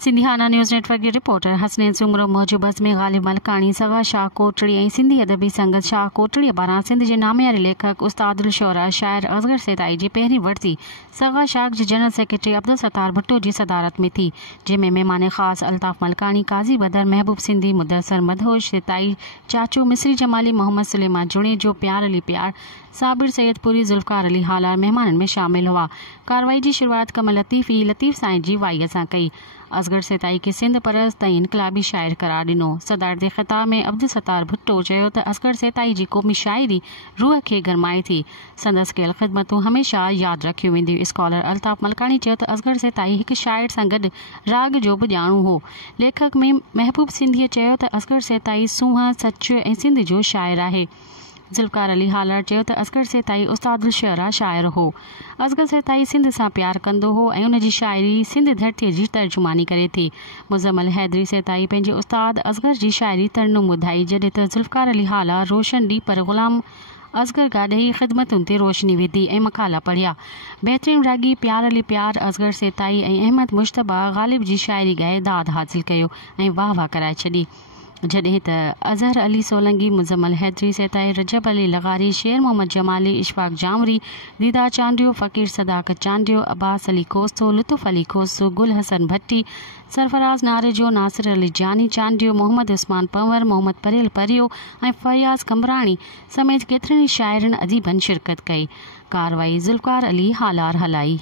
सिंधियाना news network के रिपोर्टर हसनैन सुमरो मौजूब में ग़ालिब मलकानी सगा शाह कोटड़ी ऐं सिंधी अदबी संगत शाह कोटड़ी पारां सिंध के नामियारे लेखक उस्तादुल शुअरा शाइर असगर सेताई जी पहिरीं वर्ती सगा शाह जे जनरल सेक्रेटरी अब्दुल सत्तार भुट्टो जी सदारत में थी, जंहिंमें महिमान ख़ास अल्ताफ़ मलकानी, काज़ी बदर, महबूब सिंधी, मुदस्सर मदहोश सेताई, चाचू मिस्री जमाली, मोहम्मद सुलेमान जुणेजो, प्यार अली प्यार, साबिर सैयदपुरी, जुल्फ़कार अली हालार मेहमाननि में शामिल हुआ। कार्रवाई की शुरुआत कमल लतीफ़ साईं जी वाईअ सां कई। असगर सेताई के सिंध परस्त ऐं इनकलाबी शाइर करार ॾिनो। सदारत ख़िताब में अब्दुल सत्तार भुट्टो चयो त असगर सेताई जी क़ौमी शाइरी रूह खे गरमाए थी। संदसि कयल ख़िदमतूं हमेशह यादि रखियूं वेंदियूं। स्कॉलर अल्ताफ़ मलकानी चयो त असगर सेताई हिकु शाइर सां गॾु राग जो बि ॼाणू हो। लेखक में महबूब सिंधीअ चयो त असगर सेताई सूंहं, सच ऐं सिंध जो शाइर आहे। जुल्फ़कार अली हालार चयो त असगर सेताई उस्तादुल शुअरा शाइर हो। असगर सेताई सिंध सां प्यार कंदो हो ऐं उन जी शाइरी सिंध धरतीअ जी तर्जुमानी करे थी। मुज़म्मल हैदरी सेताई पंहिंजे उस्ताद असगर जी शाइरी तरनुम ॿुधाई, जॾहिं त जुल्फ़कार अली हालार रोशन ॾींहुं पर ग़ुलाम असगर ॻाॾही ख़िदमतुनि ते रोशनी विधी ऐं मकाला पढ़िया। बहितरीन रागी प्यार अली प्यार असगर सेताई ऐं अहमद मुश्तबा ग़ालिब जी शाइरी ॻाए दाद हासिल कयो ऐं वाह वाह कराए छॾी, जॾहिं त अज़हर अली सोलंगी, मुज़म्मल हैदरी सेताई, रजब अली लगारी, शेर मोहम्मद जमाली, इशफाक जामरी, दीदा चांडियो, फ़कीर सदाकत चांडियो, अब्बास अली कोस्तो, लुत्फ़ अली कोस्तो, गुल हसन भट्टी, सरफराज नारेजो, नासिर अली जानी चांडियो, मोहम्मद उस्मान पंवर, मोहम्मद परेल परियो ऐं फयाज़ कमराणी समेत केतिरनि ई शाइरनि अदीबनि शिरकत कई। कार्रवाई जुल्फ़कार अली हालार हलाई।